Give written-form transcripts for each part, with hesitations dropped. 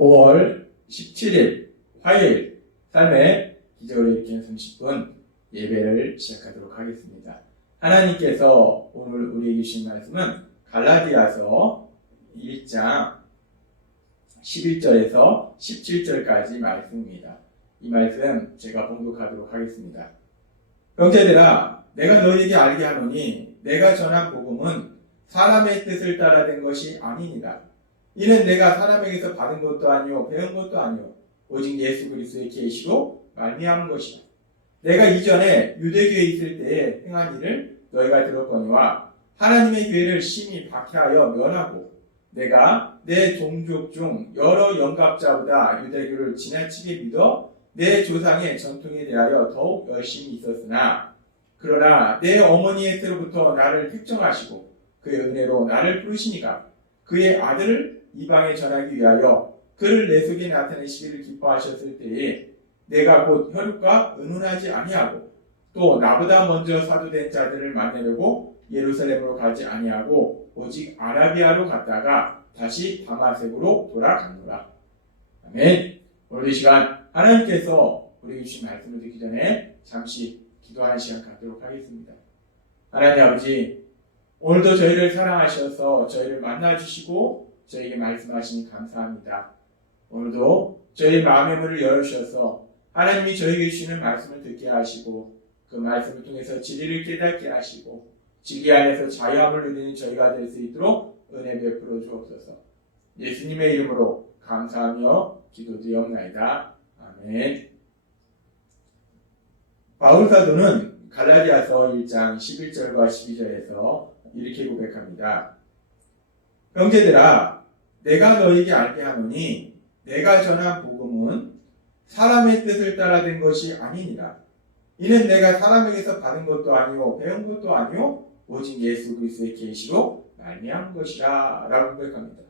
5월 17일 화요일 삶의 기적을 일으키는 30분 예배를 시작하도록 하겠습니다. 하나님께서 오늘 우리에게 주신 말씀은 갈라디아서 1장 11절에서 17절까지 말씀입니다. 이 말씀 제가 봉독하도록 하겠습니다. 형제들아, 내가 너희에게 알게 하노니 내가 전한 복음은 사람의 뜻을 따라 된 것이 아니니라. 이는 내가 사람에게서 받은 것도 아니요 배운 것도 아니요 오직 예수 그리스도의 계시로 말미암은 것이라. 내가 이전에 유대교에 있을 때에 행한 일을 너희가 들었거니와 하나님의 교회를 심히 박해하여 멸하고 내가 내 종족 중 여러 영갑자보다 유대교를 지나치게 믿어 내 조상의 전통에 대하여 더욱 열심히 있었으나 그러나 내 어머니의 때로부터 나를 택정하시고 그의 은혜로 나를 부르시니까 그의 아들을 이방에 전하기 위하여 그를 내 속에 나타내시기를 기뻐하셨을 때에 내가 곧 혈육과 의논하지 아니하고 또 나보다 먼저 사도된 자들을 만나려고 예루살렘으로 가지 아니하고 오직 아라비아로 갔다가 다시 다마섹으로 돌아가노라. 아멘. 오늘 이 시간 하나님께서 우리에게 주신 말씀을 듣기 전에 잠시 기도하는 시간 갖도록 하겠습니다. 하나님 아버지, 오늘도 저희를 사랑하셔서 저희를 만나주시고 저에게 말씀하시니 감사합니다. 오늘도 저희 마음의 문을 열어주셔서 하나님이 저에게 주시는 말씀을 듣게 하시고 그 말씀을 통해서 진리를 깨닫게 하시고 진리 안에서 자유함을 누리는 저희가 될 수 있도록 은혜 베풀어 주옵소서. 예수님의 이름으로 감사하며 기도드리옵나이다. 아멘. 바울 사도는 갈라디아서 1장 11절과 12절에서 이렇게 고백합니다. 형제들아, 내가 너희에게 알게 하노니 내가 전한 복음은 사람의 뜻을 따라 된 것이 아니니라. 이는 내가 사람에게서 받은 것도 아니요 배운 것도 아니요 오직 예수 그리스도의 계시로 말미암은 것이라 라고 고백합니다.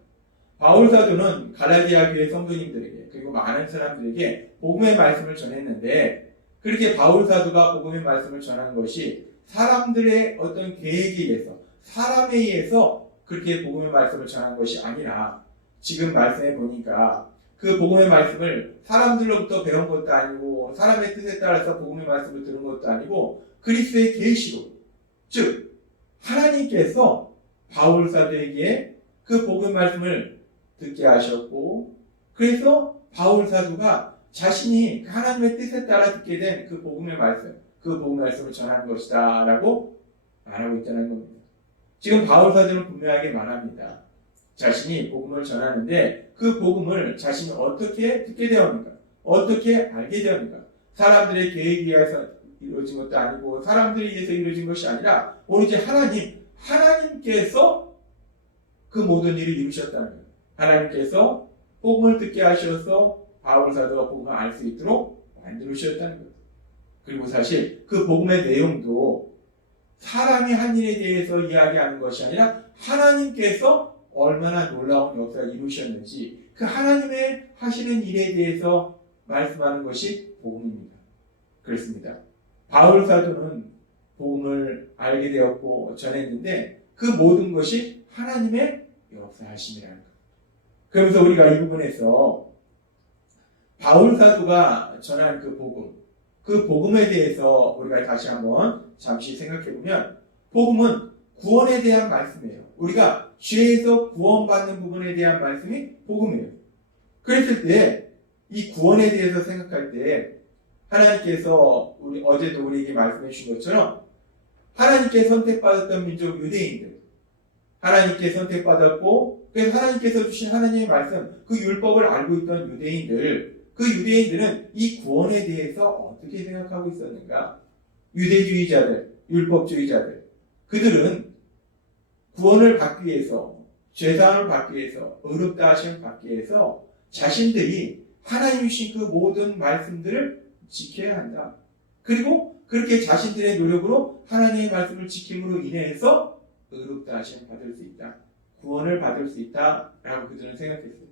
바울 사도는 갈라디아 교회 성도님들에게 그리고 많은 사람들에게 복음의 말씀을 전했는데 그렇게 바울 사도가 복음의 말씀을 전한 것이 사람들의 어떤 계획에 의해서 사람에 의해서 그렇게 복음의 말씀을 전한 것이 아니라 지금 말씀해 보니까 그 복음의 말씀을 사람들로부터 배운 것도 아니고 사람의 뜻에 따라서 복음의 말씀을 들은 것도 아니고 그리스도의 계시로, 즉 하나님께서 바울 사도에게 그 복음의 말씀을 듣게 하셨고 그래서 바울 사도가 자신이 하나님의 뜻에 따라 듣게 된 그 복음의 말씀, 그 복음의 말씀을 전하는 것이다 라고 말하고 있다는 겁니다. 지금 바울 사도는 분명하게 말합니다. 자신이 복음을 전하는데 그 복음을 자신이 어떻게 듣게 되었는가? 어떻게 알게 되었는가? 사람들의 계획에 의해서 이루어진 것도 아니고 사람들에 의해서 이루어진 것이 아니라 오로지 하나님께서 그 모든 일을 이루셨다는 거예요. 하나님께서 복음을 듣게 하셔서 바울 사도가 복음을 알 수 있도록 만들으셨다는 거예요. 그리고 사실 그 복음의 내용도 사람이 한 일에 대해서 이야기하는 것이 아니라 하나님께서 얼마나 놀라운 역사를 이루셨는지 그 하나님의 하시는 일에 대해서 말씀하는 것이 복음입니다. 그렇습니다. 바울 사도는 복음을 알게 되었고 전했는데 그 모든 것이 하나님의 역사하심이라는 것. 그러면서 우리가 이 부분에서 바울 사도가 전한 그 복음에 대해서 우리가 다시 한번 잠시 생각해 보면 복음은 구원에 대한 말씀이에요. 우리가 죄에서 구원받는 부분에 대한 말씀이 복음이에요. 그랬을 때 이 구원에 대해서 생각할 때 하나님께서 어제도 우리에게 말씀해 주신 것처럼 하나님께 선택받았던 민족 유대인들, 하나님께 선택받았고 그래서 하나님께서 주신 하나님의 말씀, 그 율법을 알고 있던 유대인들, 그 유대인들은 이 구원에 대해서 어떻게 생각하고 있었는가? 유대주의자들, 율법주의자들, 그들은 구원을 받기 위해서, 죄사함을 받기 위해서, 의롭다 하심을 받기 위해서 자신들이 하나님이 주신 그 모든 말씀들을 지켜야 한다. 그리고 그렇게 자신들의 노력으로 하나님의 말씀을 지킴으로 인해서 의롭다 하심을 받을 수 있다. 구원을 받을 수 있다. 라고 그들은 생각했어요.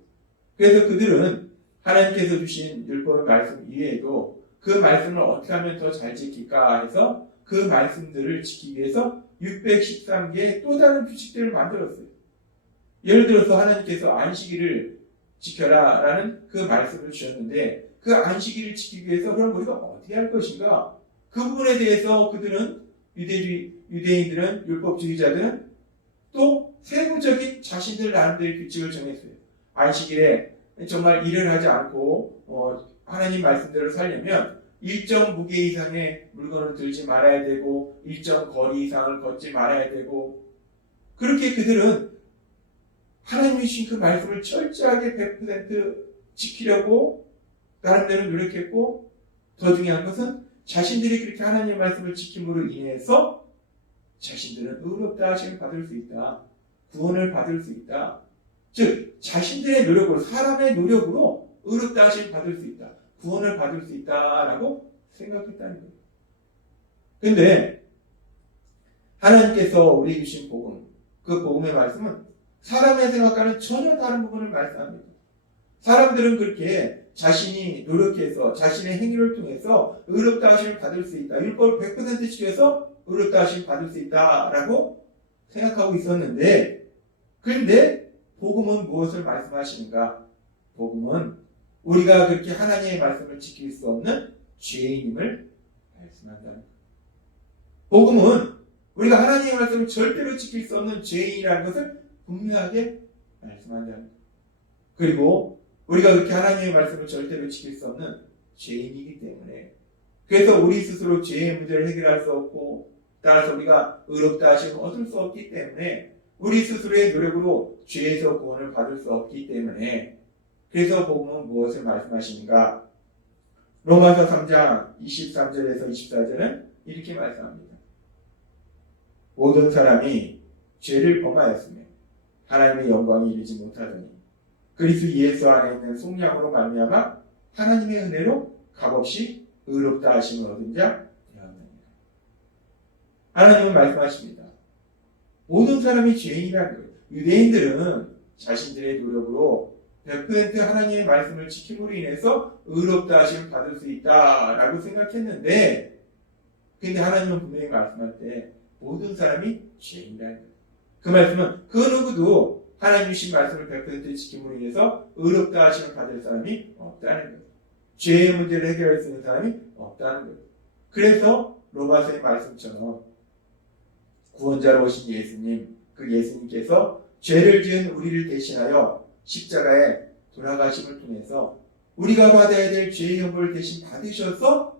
그래서 그들은 하나님께서 주신 율법의 말씀 이외에도 그 말씀을 어떻게 하면 더 잘 지킬까 해서 그 말씀들을 지키기 위해서 613개의 또 다른 규칙들을 만들었어요. 예를 들어서 하나님께서 안식일을 지켜라 라는 그 말씀을 주셨는데 그 안식일을 지키기 위해서 그럼 우리가 어떻게 할 것인가? 그 부분에 대해서 그들은 유대인들은 율법주의자들은 또 세부적인 자신들 나름대로의 규칙을 정했어요. 안식일에 정말 일을 하지 않고 하나님 말씀대로 살려면 일정 무게 이상의 물건을 들지 말아야 되고 일정 거리 이상을 걷지 말아야 되고 그렇게 그들은 하나님이 주신 그 말씀을 철저하게 100% 지키려고 나름대로 노력했고 더 중요한 것은 자신들이 그렇게 하나님의 말씀을 지킴으로 인해서 자신들은 의롭다 하심을 받을 수 있다. 구원을 받을 수 있다. 즉 자신들의 노력으로 사람의 노력으로 의롭다 하심을 받을 수 있다. 구원을 받을 수 있다라고 생각했다는 거예요. 그런데 하나님께서 우리에게 주신 복음, 그 복음의 말씀은 사람의 생각과는 전혀 다른 부분을 말씀합니다. 사람들은 그렇게 자신이 노력해서 자신의 행위를 통해서 의롭다 하심을 받을 수 있다. 율법을 100% 지켜서 의롭다 하심을 받을 수 있다라고 생각하고 있었는데 그런데 복음은 무엇을 말씀하시는가? 복음은 우리가 그렇게 하나님의 말씀을 지킬 수 없는 죄인임을 말씀한다는 거예요. 복음은 우리가 하나님의 말씀을 절대로 지킬 수 없는 죄인이라는 것을 분명하게 말씀한다는 거예요. 그리고 우리가 그렇게 하나님의 말씀을 절대로 지킬 수 없는 죄인이기 때문에 그래서 우리 스스로 죄의 문제를 해결할 수 없고 따라서 우리가 의롭다 하심을 얻을 수 없기 때문에 우리 스스로의 노력으로 죄에서 구원을 받을 수 없기 때문에 그래서 복음은 무엇을 말씀하시는가? 로마서 3장 23절에서 24절은 이렇게 말씀합니다. 모든 사람이 죄를 범하였으며 하나님의 영광이 이르지 못하더니 그리스도 예수 안에 있는 속량으로 말미암아 하나님의 은혜로 값없이 의롭다 하심을 얻은 자 되었느니라. 하나님은 말씀하십니다. 모든 사람이 죄인이라는 거예요. 유대인들은 자신들의 노력으로 100% 하나님의 말씀을 지킴으로 인해서 의롭다 하심을 받을 수 있다라고 생각했는데 근데 하나님은 분명히 말씀할 때 모든 사람이 죄인이라는 거예요. 그 말씀은 그 누구도 하나님 주신 말씀을 100% 지킴으로 인해서 의롭다 하심을 받을 사람이 없다는 거예요. 죄의 문제를 해결할 수 있는 사람이 없다는 거예요. 그래서 로마서의 말씀처럼 구원자로 오신 예수님, 그 예수님께서 죄를 지은 우리를 대신하여 십자가에 돌아가심을 통해서 우리가 받아야 될 죄의 형벌을 대신 받으셔서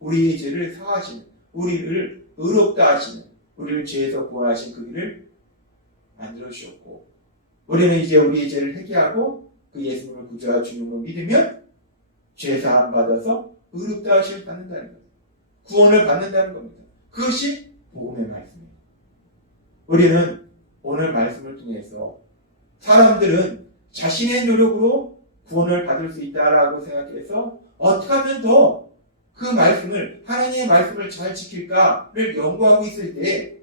우리의 죄를 사하시는, 우리를 의롭다 하시는, 우리를 죄에서 구원하신 그 길을 만들어 주셨고 우리는 이제 우리의 죄를 회개하고 그 예수님을 구주와 주님으로 믿으면 죄 사함 받아서 의롭다 하심을 받는다는 겁니다. 구원을 받는다는 겁니다. 그것이 복음의 말씀입니다. 우리는 오늘 말씀을 통해서 사람들은 자신의 노력으로 구원을 받을 수 있다라고 생각해서 어떻게 하면 더 그 말씀을 하나님의 말씀을 잘 지킬까를 연구하고 있을 때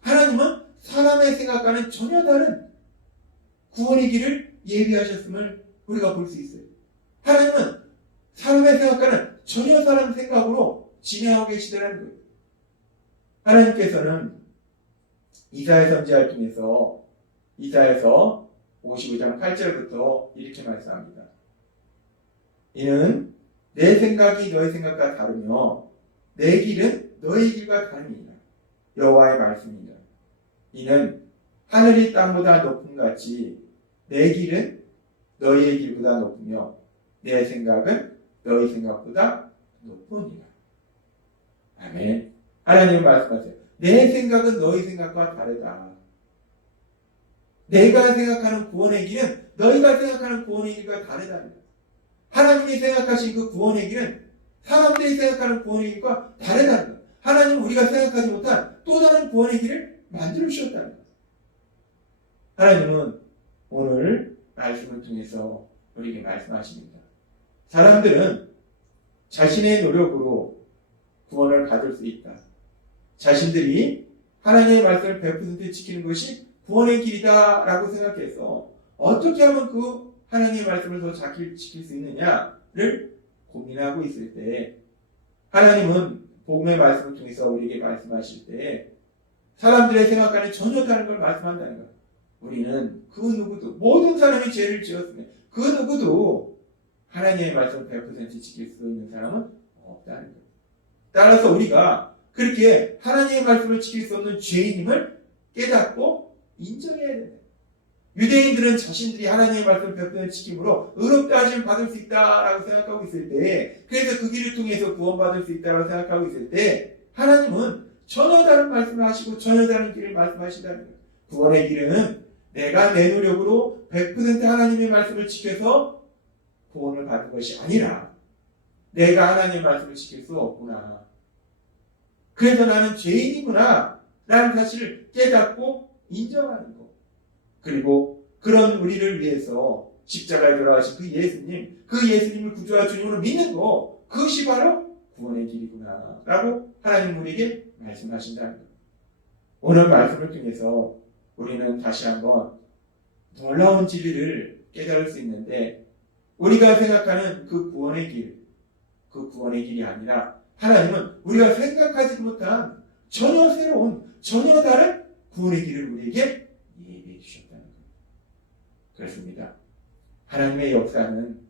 하나님은 사람의 생각과는 전혀 다른 구원의 길을 예비하셨음을 우리가 볼 수 있어요. 하나님은 사람의 생각과는 전혀 다른 생각으로 진행하고 계시다는 거예요. 하나님께서는 이사야 선지자를 통해서 이사야서 55장 8절부터 이렇게 말씀합니다. 이는 내 생각이 너의 생각과 다르며 내 길은 너의 길과 다름이니라. 여호와의 말씀이니라. 이는 하늘이 땅보다 높음 같이 내 길은 너희의 길보다 높으며 내 생각은 너희 생각보다 높으니라. 아멘. 하나님은 말씀하세요. 내 생각은 너희 생각과 다르다. 내가 생각하는 구원의 길은 너희가 생각하는 구원의 길과 다르다. 하나님이 생각하신 그 구원의 길은 사람들이 생각하는 구원의 길과 다르다는 거예요. 하나님은 우리가 생각하지 못한 또 다른 구원의 길을 만들어 주셨다는 거예요. 하나님은 오늘 말씀을 통해서 우리에게 말씀하십니다. 사람들은 자신의 노력으로 구원을 받을 수 있다. 자신들이 하나님의 말씀을 100% 지키는 것이 구원의 길이다라고 생각해서 어떻게 하면 그 하나님의 말씀을 더 잘 지킬 수 있느냐를 고민하고 있을 때 하나님은 복음의 말씀을 통해서 우리에게 말씀하실 때 사람들의 생각과는 전혀 다른 걸 말씀한다는 거예요. 우리는 그 누구도 모든 사람이 죄를 지었으며 그 누구도 하나님의 말씀을 100% 지킬 수 있는 사람은 없다는 거예요. 따라서 우리가 그렇게 하나님의 말씀을 지킬 수 없는 죄인임을 깨닫고 인정해야 됩니다. 유대인들은 자신들이 하나님의 말씀을 100% 지킴으로 의롭다 하심을 받을 수 있다라고 생각하고 있을 때, 그래서 그 길을 통해서 구원받을 수 있다고 생각하고 있을 때, 하나님은 전혀 다른 말씀을 하시고 전혀 다른 길을 말씀하신다는 거예요. 구원의 길은 내가 내 노력으로 100% 하나님의 말씀을 지켜서 구원을 받는 것이 아니라 내가 하나님의 말씀을 지킬 수 없구나. 그래서 나는 죄인이구나 라는 사실을 깨닫고 인정하는 것. 그리고 그런 우리를 위해서 십자가에 돌아가신 그 예수님을 구주와 주님으로 믿는 것, 그것이 바로 구원의 길이구나 라고 하나님 우리에게 말씀하신다는 것. 오늘 말씀을 통해서 우리는 다시 한번 놀라운 진리를 깨달을 수 있는데, 우리가 생각하는 그 구원의 길이 아니라 하나님은 우리가 생각하지 못한 전혀 새로운, 전혀 다른 구원의 길을 우리에게 예비해 주셨다는 겁니다. 그렇습니다. 하나님의 역사는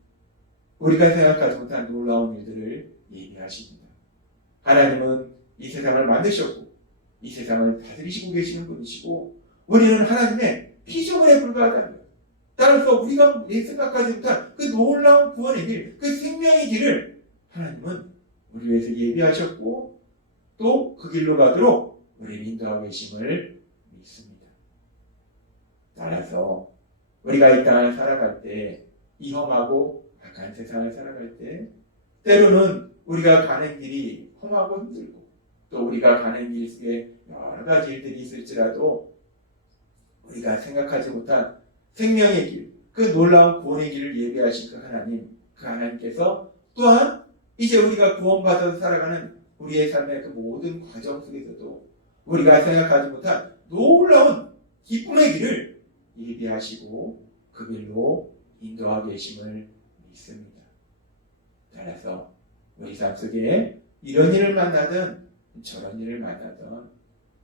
우리가 생각하지 못한 놀라운 일들을 예비하십니다. 하나님은 이 세상을 만드셨고 이 세상을 다스리시고 계시는 분이시고, 우리는 하나님의 피조물에 불과하다는 거예요. 따라서 우리가 생각하지 못한 그 놀라운 구원의 길, 그 생명의 길을 하나님은 우리 위해서 예비하셨고 또 그 길로 가도록 우리를 인도하고 계심을 믿습니다. 따라서 우리가 이 땅을 살아갈 때, 이 험하고 악한 세상을 살아갈 때, 때로는 우리가 가는 길이 험하고 힘들고 또 우리가 가는 길 속에 여러 가지 일들이 있을지라도 우리가 생각하지 못한 생명의 길, 그 놀라운 구원의 길을 예비하신 그 하나님께서 또한 이제 우리가 구원받아서 살아가는 우리의 삶의 그 모든 과정 속에서도 우리가 생각하지 못한 놀라운 기쁨의 길을 예비하시고 그 길로 인도하고 계심을 믿습니다. 따라서 우리 삶 속에 이런 일을 만나든 저런 일을 만나든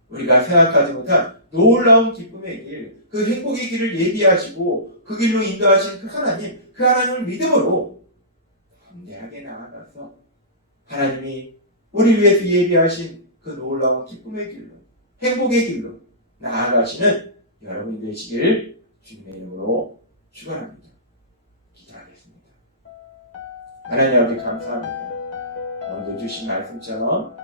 우리가 생각하지 못한 놀라운 기쁨의 길, 그 행복의 길을 예비하시고 그 길로 인도하신 그 하나님을 믿음으로 담대하게 나아가서 하나님이 우리 위해서 예비하신 그 놀라운 기쁨의 길로, 행복의 길로 나아가시는 여러분이 되시길 주님의 이름으로 축원합니다. 기도하겠습니다. 하나님 아버지 감사합니다. 오늘도 주신 말씀처럼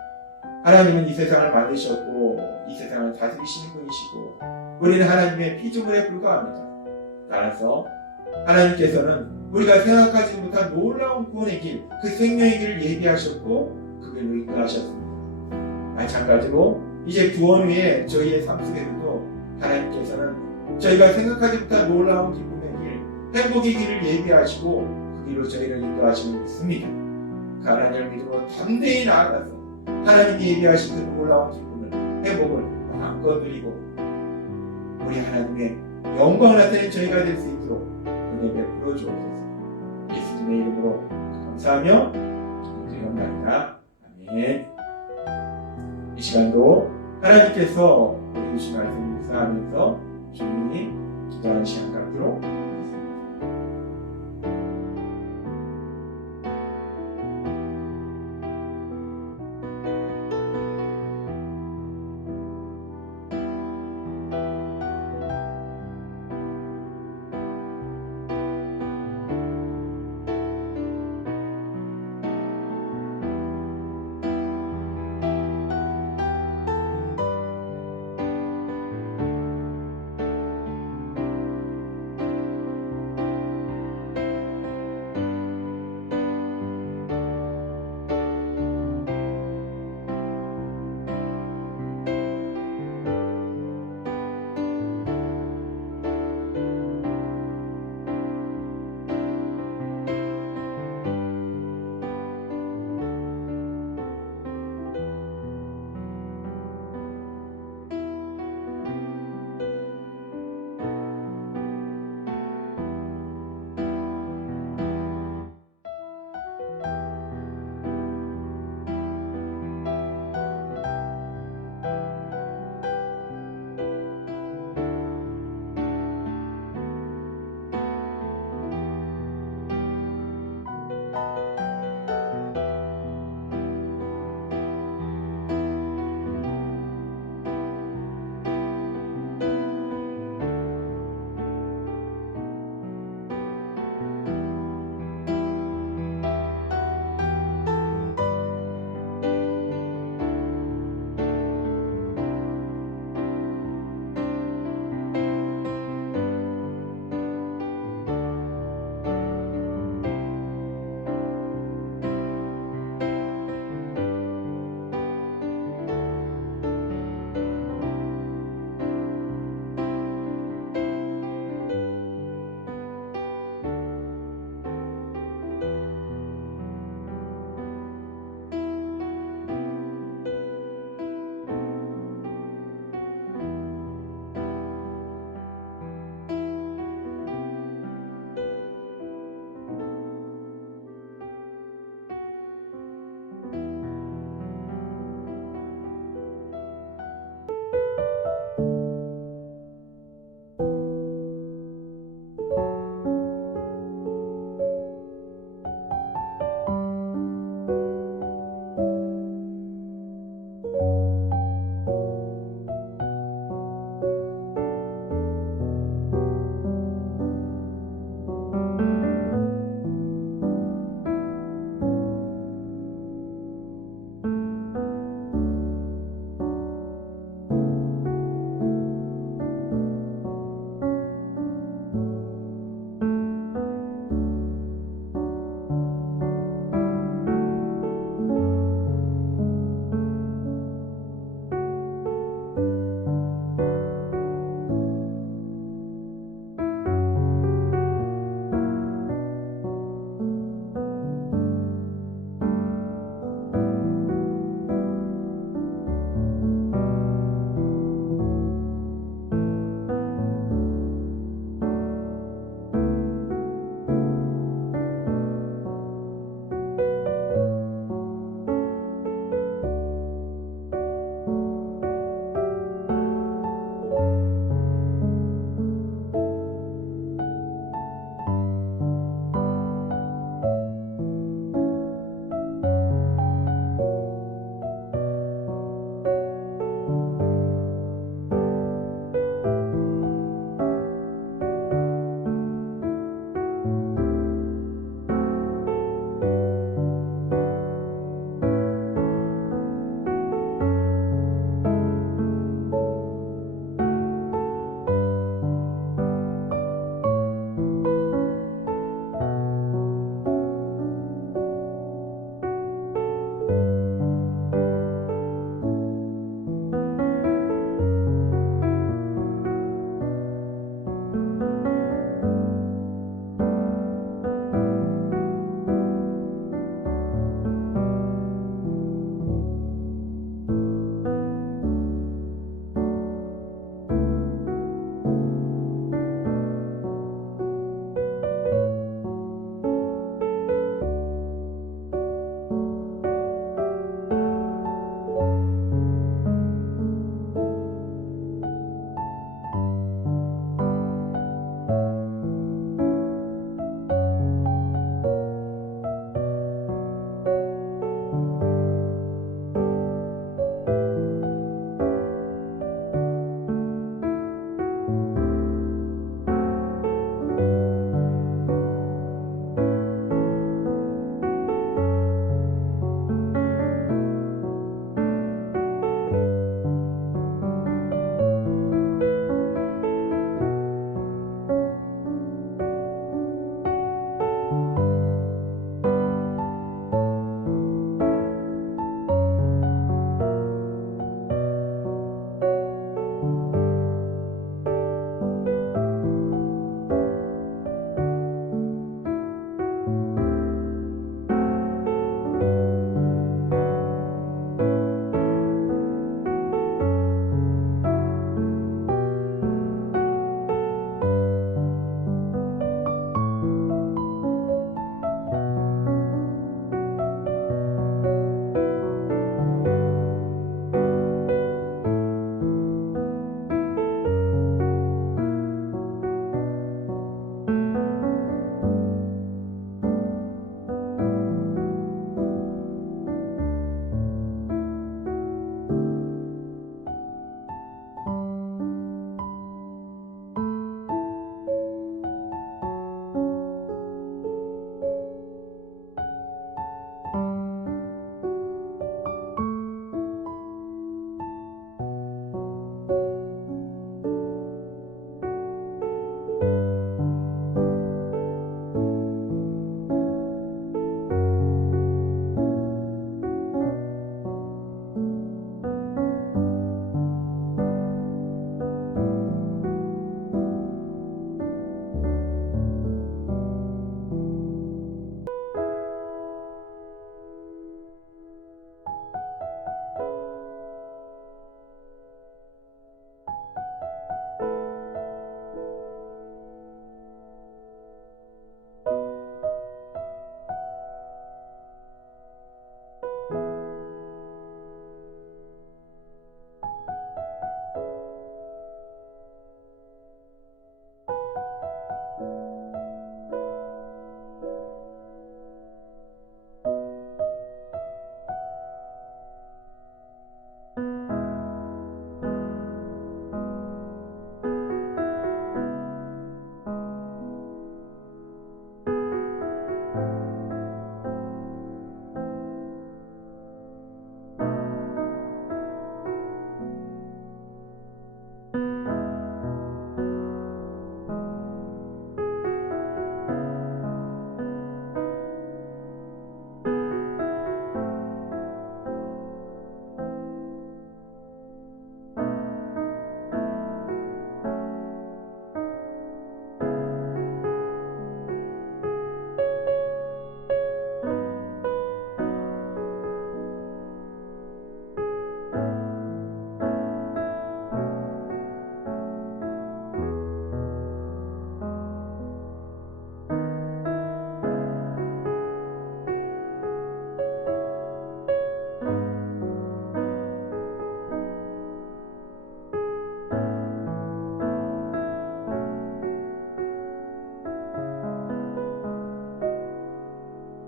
하나님은 이 세상을 만드셨고 이 세상을 다스리시는 분이시고 우리는 하나님의 피조물에 불과합니다. 따라서 하나님께서는 우리가 생각하지 못한 놀라운 구원의 길, 그 생명의 길을 예비하셨고 그 길로 인도하셨습니다. 마찬가지로 이제 구원 후에 저희의 삶 속에서도 하나님께서는 저희가 생각하지 못한 놀라운 기쁨의 길, 행복의 길을 예비하시고 그 길로 저희를 인도하시는 믿습니다. 그 하나님을 믿음으로 담대히 나아가서 하나님이 예비하신 그 놀라운 기쁨을, 행복을 마음껏 누리고 우리 하나님의 영광을 나타낸 저희가 될 수 있도록 은혜 베풀어 주옵소서. 예수님의 이름으로 감사하며 기도드리옵나이다. 아멘. 이 시간도 하나님께서 우리 주신 말씀을 묵상하면서 조용히 기도하는 시간 갖도록